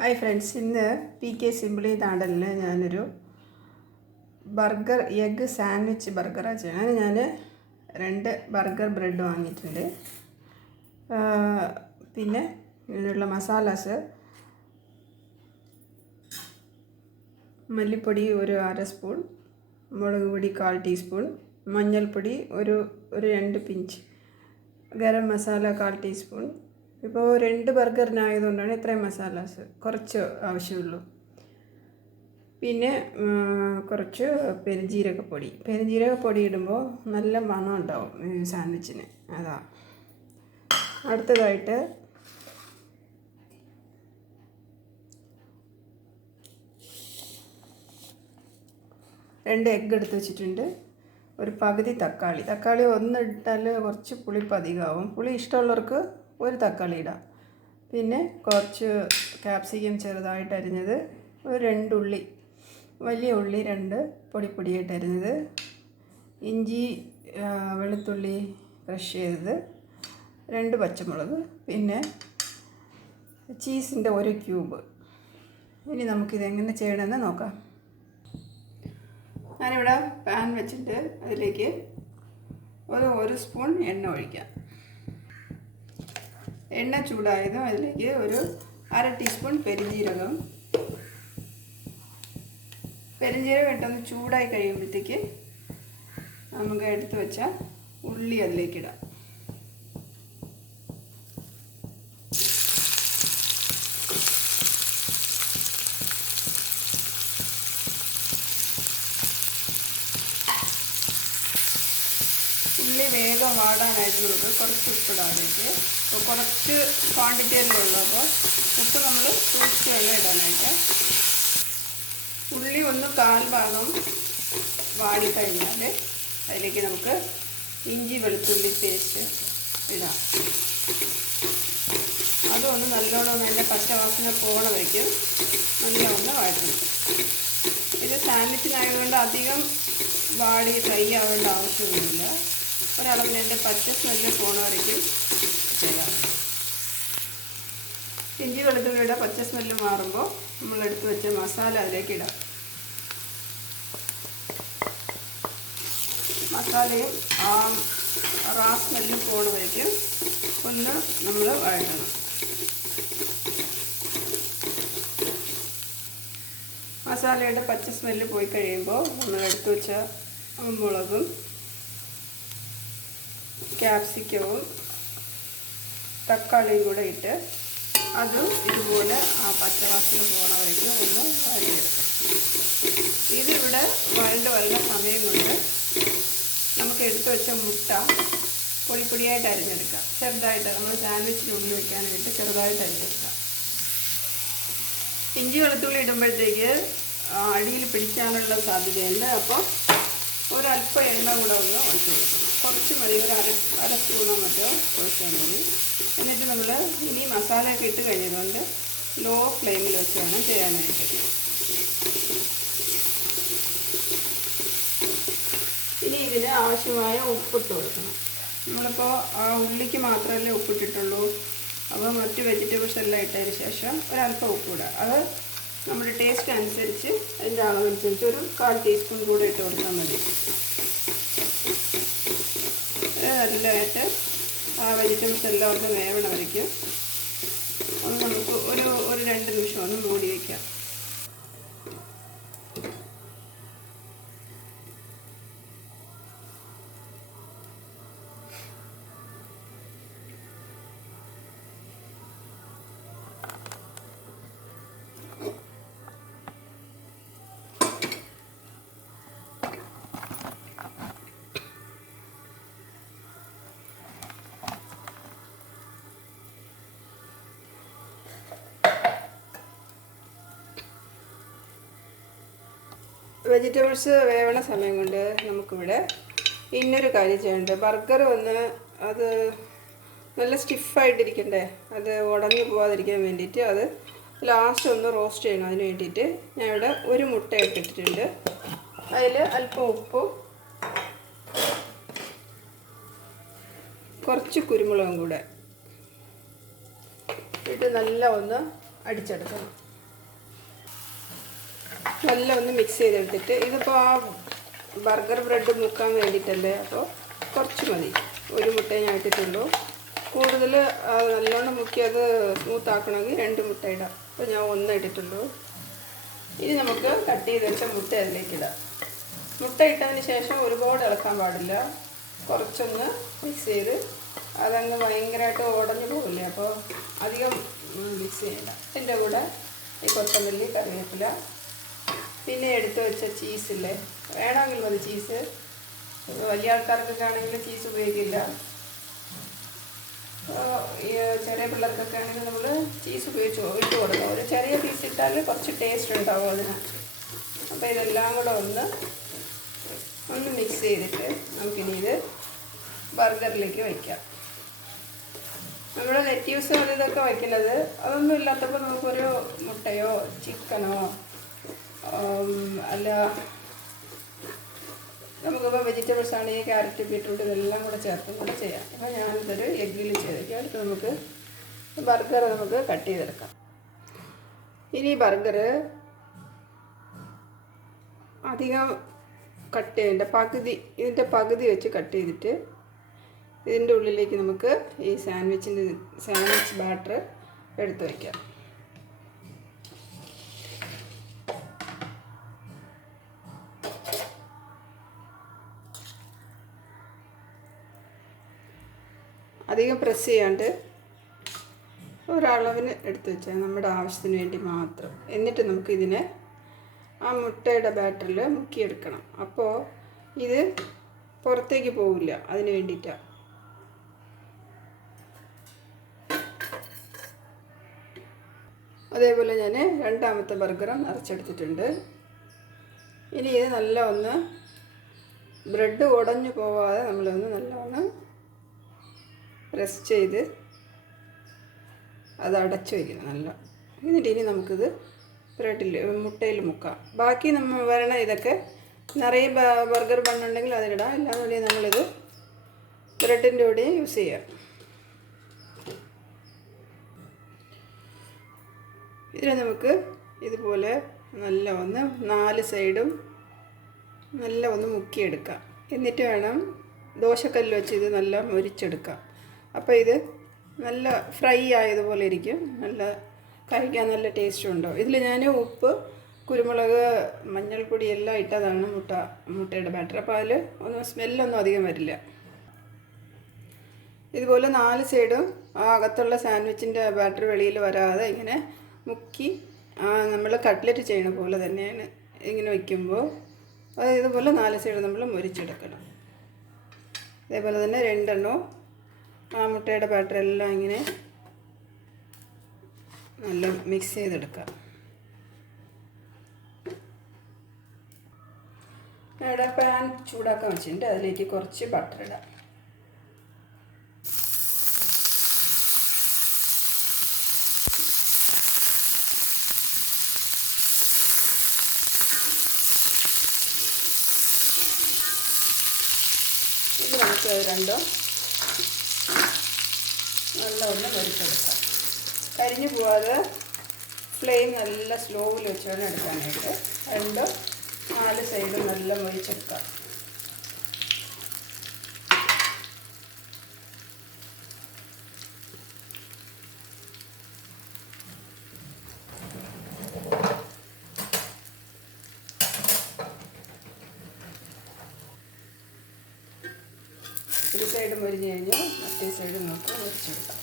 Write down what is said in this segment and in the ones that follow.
Hi friends, ഇന്ന് PK simply നാടനിൽ ഞാനൊരു egg sandwich ബർഗറാണ് ചെയ്യണം. ഞാൻ 2 ബർഗർ ബ്രെഡ് വാങ്ങിയിട്ടുണ്ട്. പിന്നെ ഇതിനുള്ള മസാലാസ്: മല്ലിപ്പൊടി ഒരു 1/2 സ്പൂൺ, മുളക് പൊടി 1/4 ടീസ്പൂൺ, മഞ്ഞൾപ്പൊടി ഒരു 2 പിഞ്ച്, ഗരം മസാല 1/4 ടീസ്പൂൺ. ഇപ്പോൾ 2 ബർഗറിനായതുകൊണ്ടാണ് ഇത്രയും മസാലാസ്, കുറച്ച് ആവശ്യമുള്ളൂ. പിന്നെ കുറച്ച് പെരുംജീരകപ്പൊടി ഇടുമ്പോൾ നല്ല മണം ഉണ്ടാവും സാൻഡ്വിച്ചിന്. അതാ. അടുത്തതായിട്ട് രണ്ട് എഗ്ഗ് എടുത്ത് വെച്ചിട്ടുണ്ട്. ഒരു പകുതി തക്കാളി ഒന്നിട്ടാൽ കുറച്ച് പുളിപ്പ് അധികമാവും. പുളി ഇഷ്ടമുള്ളവർക്ക് ഒരു തക്കാളി ഇടാം. പിന്നെ കുറച്ച് ക്യാപ്സിക്കം ചെറുതായിട്ട് അരിഞ്ഞത്, ഒരു 2 ഉള്ളി, വലിയ ഉള്ളി 2 പൊടിയായിട്ട് അരിഞ്ഞത്, ഇഞ്ചി വെളുത്തുള്ളി ക്രഷ് ചെയ്തത്, 2 പച്ചമുളക്, പിന്നെ ചീസിൻ്റെ 1 ക്യൂബ്. ഇനി നമുക്കിതെങ്ങനെ ചെയ്യണമെന്ന് നോക്കാം. ഞാനിവിടെ പാൻ വെച്ചിട്ട് അതിലേക്ക് ഒരു സ്പൂൺ എണ്ണ ഒഴിക്കാം. എണ്ണ ചൂടായതും അതിലേക്ക് ഒരു 1/2 ടീസ്പൂൺ പെരുംജീരകം ഇട്ടൊന്ന് ചൂടായി കഴിയുമ്പോഴത്തേക്ക് നമുക്ക് എടുത്ത് വെച്ച ഉള്ളി അതിലേക്കിടാം. ഉള്ളി വേഗം വാടാനായിട്ട് നമുക്ക് കുറച്ച് ഉപ്പിടാം അതിലേക്ക്. അപ്പോൾ കുറച്ച് ക്വാണ്ടിറ്റിയിലുള്ളൂ, അപ്പോൾ ഉപ്പ് നമ്മൾ സൂക്ഷിച്ച് വേണം ഇടാനായിട്ട്. ഉള്ളി ഒന്ന് 1/4 ഭാഗം വാടിക്കഴിഞ്ഞാൽ അതിലേക്ക് നമുക്ക് ഇഞ്ചി വെളുത്തുള്ളി പേസ്റ്റ് ഇടാം. അതൊന്ന് നല്ലോണം അതിൻ്റെ പച്ചവാസന പോണ വയ്ക്കും നല്ലോണം വഴറ്റണം. ഇത് സാൻഡ്വിച്ചിനായതുകൊണ്ട് അധികം വാടി ഫ്രൈ ആവേണ്ട ആവശ്യമൊന്നുമില്ല. ഒരളവിൽ എൻ്റെ പച്ച സ്മെല്ല് പോണ വരയ്ക്കും ചെയ്യാം. ഇഞ്ചി വെളുത്തുള്ളിയുടെ പച്ച സ്മെല്ല് മാറുമ്പോൾ നമ്മളെടുത്ത് വെച്ച മസാല അതിലേക്ക് ഇടാം. മസാലയും റാ സ്മെല്ല് പോണ വരയ്ക്കും ഒന്ന് നമ്മൾ വഴറ്റണം. മസാലയുടെ പച്ച സ്മെല്ല് പോയി കഴിയുമ്പോൾ നമ്മൾ എടുത്ത് വെച്ച മുളകും ക്യാപ്സിക്കവും തക്കാളിയും കൂടെ ഇട്ട് അതും ഇതുപോലെ ആ പച്ചവാസന പോണ വഴിക്ക് ഒന്ന് വഴറ്റിയെടുക്കാം. ഇതിവിടെ വരുന്ന സമയം കൊണ്ട് നമുക്ക് എടുത്ത് വെച്ച മുട്ട പൊടിയായിട്ട് അരിഞ്ഞെടുക്കാം. ചെറുതായിട്ട് നമ്മൾ സാൻഡ്വിച്ചിനുള്ളിൽ വയ്ക്കാനായിട്ട് ചെറുതായിട്ട് അരിഞ്ഞെടുക്കാം. ഇഞ്ചി വെളുത്തുള്ളി ഇടുമ്പോഴത്തേക്ക് അടിയിൽ പിടിക്കാനുള്ള സാധ്യതയുണ്ട്. അപ്പോൾ ഒരല്പം എണ്ണ കൂടെ ഒന്ന് ഒഴിച്ച് കൊടുക്കണം. കുറച്ച് മതി, ഒരു അര സ്പൂണോ മറ്റോ ഒഴിച്ചാൽ മതി. എന്നിട്ട് നമ്മൾ ഇനി മസാലയൊക്കെ ഇട്ട് കഴിഞ്ഞതുകൊണ്ട് ലോ ഫ്ലെയിമിൽ വെച്ച് വേണം ചെയ്യാനായിട്ട്. ഇനി ഇതിന് ആവശ്യമായ ഉപ്പിട്ട് കൊടുക്കണം. നമ്മളിപ്പോൾ ഉള്ളിക്ക് മാത്രമല്ലേ ഉപ്പിട്ടിട്ടുള്ളൂ. അപ്പോൾ മറ്റ് വെജിറ്റബിൾസ് എല്ലാം ഇട്ടതിന് ശേഷം ഒരല്പം ഉപ്പിടുക. അത് നമ്മുടെ ടേസ്റ്റ് അനുസരിച്ച് അതിൻ്റെ അളവനുസരിച്ച് ഒരു 1/4 ടീസ്പൂൺ കൂടെ ഇട്ട് കൊടുത്താൽ മതി. നല്ലതായിട്ട് ആ വെജിറ്റബിൾസ് എല്ലാം ഒന്ന് വേവണ വരയ്ക്കും. അത് നമുക്ക് ഒരു 2 നിമിഷം ഒന്ന് മൂടി വയ്ക്കാം. വെജിറ്റബിൾസ് വേവണ സമയം കൊണ്ട് നമുക്കിവിടെ ഇന്നൊരു കാര്യം ചെയ്യണ്ടേ. ബർഗർ അത് നല്ല സ്റ്റിഫായിട്ടിരിക്കണ്ടേ, അത് ഉടഞ്ഞു പോകാതിരിക്കാൻ വേണ്ടിയിട്ട് അത് ലാസ്റ്റ് ഒന്ന് റോസ്റ്റ് ചെയ്യണം. അതിന് വേണ്ടിയിട്ട് ഞാൻ ഇവിടെ ഒരു മുട്ട ഇട്ടിട്ടുണ്ട്. അതിൽ അല്പം ഉപ്പും കുറച്ച് കുരുമുളകും കൂടെ ഇട്ട് നല്ല ഒന്ന് അടിച്ചെടുക്കണം. നല്ല ഒന്ന് മിക്സ് ചെയ്തെടുത്തിട്ട് ഇതിപ്പോൾ ആ ബർഗർ ബ്രെഡ് മുക്കാൻ വേണ്ടിയിട്ടല്ലേ, അപ്പോൾ കുറച്ച് മതി. ഒരു മുട്ടയെ ഞാൻ ഇട്ടിട്ടുള്ളൂ. കൂടുതൽ നല്ലോണം മുക്കി അത് സ്മൂത്താക്കണമെങ്കിൽ 2 മുട്ട ഇടാം. അപ്പോൾ ഞാൻ 1 ഇട്ടിട്ടുള്ളൂ. ഇനി നമുക്ക് കട്ട് ചെയ്തെടുത്ത മുട്ട അതിലേക്ക് ഇടാം. മുട്ട ഇട്ടതിന് ശേഷം ഒരുപാട് ഇളക്കാൻ പാടില്ല. കുറച്ചൊന്ന് മിക്സ് ചെയ്ത് അതങ്ങ് ഭയങ്കരമായിട്ട് ഉടഞ്ഞു പോകില്ലേ, അപ്പോൾ അധികം മിക്സ് ചെയ്യണ്ട. അതിൻ്റെ കൂടെ ഈ കൊത്തമല്ലി, കറിവേപ്പില, പിന്നെ എടുത്ത് വെച്ച ചീസില്ലേ, വേണമെങ്കിൽ മതി ചീസ്. വലിയ ആൾക്കാർക്കൊക്കെ ആണെങ്കിൽ ചീസ് ഉപയോഗിക്കില്ല. ഈ ചെറിയ പിള്ളേർക്കൊക്കെ ആണെങ്കിൽ നമ്മൾ ചീസ് ഇട്ട് കൊടുക്കുക. ഒരു ചെറിയ പീസ് ഇട്ടാൽ കുറച്ച് ടേസ്റ്റ് ഉണ്ടാവും അതിന്. അപ്പോൾ ഇതെല്ലാം കൂടെ ഒന്ന് മിക്സ് ചെയ്തിട്ട് നമുക്കിനി ഇത് ബർഗറിലേക്ക് വയ്ക്കാം. നമ്മൾ ലെറ്റ്യൂസ് ഇതൊക്കെ വയ്ക്കുന്നത് അതൊന്നും ഇല്ലാത്തപ്പോൾ നമുക്കൊരു മുട്ടയോ ചിക്കനോ അല്ല നമുക്കിപ്പോൾ വെജിറ്റബിൾസ് ആണെങ്കിൽ ക്യാരറ്റ്, ബീറ്റ്റൂട്ട് ഇതെല്ലാം കൂടെ ചേർത്തും കൂടെ ചെയ്യാം. അപ്പോൾ ഞാനിതൊരു എഗ്ഗിൽ ചെയ്തേക്കാം. അടുത്ത് നമുക്ക് ബർഗർ നമുക്ക് കട്ട് ചെയ്തെടുക്കാം. ഇനി ബർഗർ അധികം കട്ട് ചെയ്യേണ്ട, ഇതിൻ്റെ പകുതി വെച്ച് കട്ട് ചെയ്തിട്ട് ഇതിൻ്റെ ഉള്ളിലേക്ക് നമുക്ക് ഈ സാൻഡ്വിച്ച് ബാറ്റർ എടുത്ത് വയ്ക്കാം. അധികം പ്രസ് ചെയ്യാണ്ട് ഒരളവിന് എടുത്ത് വെച്ചാൽ നമ്മുടെ ആവശ്യത്തിന് വേണ്ടി മാത്രം. എന്നിട്ട് നമുക്കിതിനെ ആ മുട്ടയുടെ ബാറ്ററിൽ മുക്കിയെടുക്കണം. അപ്പോൾ ഇത് പുറത്തേക്ക് പോവില്ല, അതിന് വേണ്ടിയിട്ടാണ്. അതേപോലെ ഞാൻ രണ്ടാമത്തെ ബർഗറും നിറച്ചെടുത്തിട്ടുണ്ട്. ഇനി ഇത് നല്ല ഒന്ന് ബ്രെഡ് ഉടഞ്ഞു പോവാതെ നമ്മളൊന്ന് നല്ലവണ്ണം പ്രസ് ചെയ്ത് അത് അടച്ചു വയ്ക്കണം നല്ല. എന്നിട്ട് ഇനി നമുക്കിത് മുട്ടയിൽ മുക്കാം. ബാക്കി നമ്മൾ വരണ ഇതൊക്കെ നിറയെ ബർഗർ ബണ്ണുണ്ടെങ്കിൽ അതിലിടാം. ഇല്ലാന്നുണ്ടെങ്കിൽ നമ്മളിത് ബ്രെഡിൻ്റെ കൂടെ യൂസ് ചെയ്യാം. ഇതിനെ നമുക്ക് ഇതുപോലെ നല്ല ഒന്ന് 4 സൈഡും നല്ല ഒന്ന് മുക്കിയെടുക്കാം. എന്നിട്ട് വേണം ദോശക്കല്ല് വെച്ച് ഇത് നല്ല മൊരിച്ചെടുക്കാം. അപ്പോൾ ഇത് നല്ല ഫ്രൈ ആയതുപോലെ ഇരിക്കും, നല്ല കഴിക്കാൻ നല്ല ടേസ്റ്റും ഉണ്ടാവും. ഇതിൽ ഞാൻ ഉപ്പ്, കുരുമുളക്, മഞ്ഞൾപ്പൊടി എല്ലാം ഇട്ടതാണ് മുട്ടയുടെ ബാറ്റർ. അപ്പോൾ അതിൽ സ്മെല്ലൊന്നും അധികം വരില്ല. ഇതുപോലെ 4 സൈഡും ആ അകത്തുള്ള സാൻഡ്വിച്ചിൻ്റെ ബാറ്റർ വെളിയിൽ വരാതെ ഇങ്ങനെ മുക്കി നമ്മൾ കട്ട്ലറ്റ് ചെയ്യണ പോലെ തന്നെയാണ് ഇങ്ങനെ വയ്ക്കുമ്പോൾ അത് ഇതുപോലെ 4 സൈഡ് നമ്മൾ മൊരിച്ചെടുക്കണം. അതേപോലെ തന്നെ 2 എണ്ണവും ആ മുട്ടയുടെ ബാറ്റർ എല്ലാം ഇങ്ങനെ നല്ല മിക്സ് ചെയ്തെടുക്കാം. ഇവിടെ പാൻ ചൂടാക്കാൻ വെച്ചിട്ടുണ്ട്, അതിലേക്ക് കുറച്ച് ബട്ടർ ഇടാം. ഇത് നമുക്ക് രണ്ടും നല്ല ഒന്ന് പൊരിച്ചെടുക്കാം. കരിഞ്ഞു പോവാതെ ഫ്ലെയിം നല്ല സ്ലോയിൽ വെച്ച് വേണം എടുക്കാനായിട്ട്. 4 സൈഡും നല്ല മൊരിച്ചെടുക്കാം. ഒരു സൈഡ് മൊരിഞ്ഞ് കഴിഞ്ഞാൽ മറ്റേ സൈഡ് നമുക്ക് മൊരിച്ചെടുക്കാം.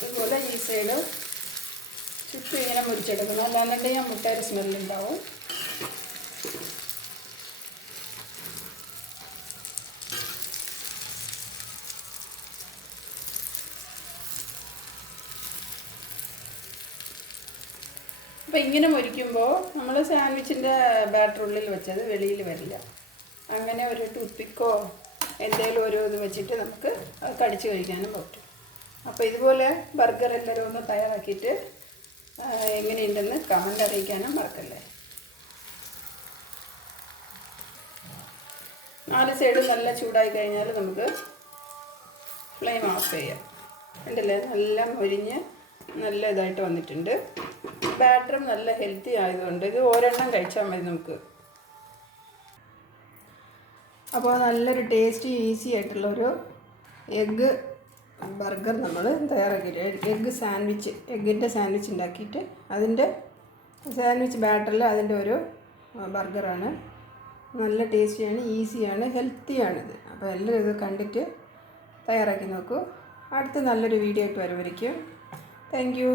അതുപോലെ ഈ സൈഡ് ചുറ്റും ഇങ്ങനെ മുറിച്ചെടുക്കണം, അല്ലാന്നുണ്ടെങ്കിൽ മുട്ടയുടെ സ്മെല്ലുണ്ടാവും. അപ്പോൾ ഇങ്ങനെ മുരിക്കുമ്പോൾ നമ്മൾ സാൻഡ്വിച്ചിൻ്റെ ബാറ്റർ ഉള്ളിൽ വെച്ചത് വെളിയിൽ വരില്ല. അങ്ങനെ ഒരു ടൂത്ത് പിക്കോ എന്തെങ്കിലും ഒരു ഇത് വെച്ചിട്ട് നമുക്ക് അത് കടിച്ച് കഴിക്കാനും പറ്റും. അപ്പോൾ ഇതുപോലെ ബർഗർ എല്ലാവരും ഒന്ന് തയ്യാറാക്കിയിട്ട് എങ്ങനെയുണ്ടെന്ന് കമൻ്റ് അറിയിക്കാനും മറക്കല്ലേ. 4 സൈഡും നല്ല ചൂടായി കഴിഞ്ഞാൽ നമുക്ക് ഫ്ലെയിം ഓഫ് ചെയ്യാം. ഉണ്ടല്ലേ, നല്ല മൊരിഞ്ഞ് നല്ല ഇതായിട്ട് വന്നിട്ടുണ്ട്. ബാറ്ററും നല്ല ഹെൽത്തി ആയതുകൊണ്ട് ഇത് ഒരെണ്ണം കഴിച്ചാൽ മതി നമുക്ക്. അപ്പോൾ നല്ലൊരു ടേസ്റ്റി ഈസി ആയിട്ടുള്ളൊരു എഗ്ഗ് ബർഗർ നമ്മൾ തയ്യാറാക്കിയിട്ട്, എഗ്ഗിൻ്റെ സാൻഡ്വിച്ച് ഉണ്ടാക്കിയിട്ട് അതിൻ്റെ സാൻഡ്വിച്ച് ബാറ്ററിൽ അതിൻ്റെ ഒരു ബർഗറാണ്. നല്ല ടേസ്റ്റിയാണ്, ഈസിയാണ്, ഹെൽത്തിയാണിത്. അപ്പോൾ എല്ലാവരും ഇത് കണ്ടിട്ട് തയ്യാറാക്കി നോക്കൂ. അടുത്ത നല്ലൊരു വീഡിയോ ആയിട്ട് വരുമായിരിക്കും. Thank you.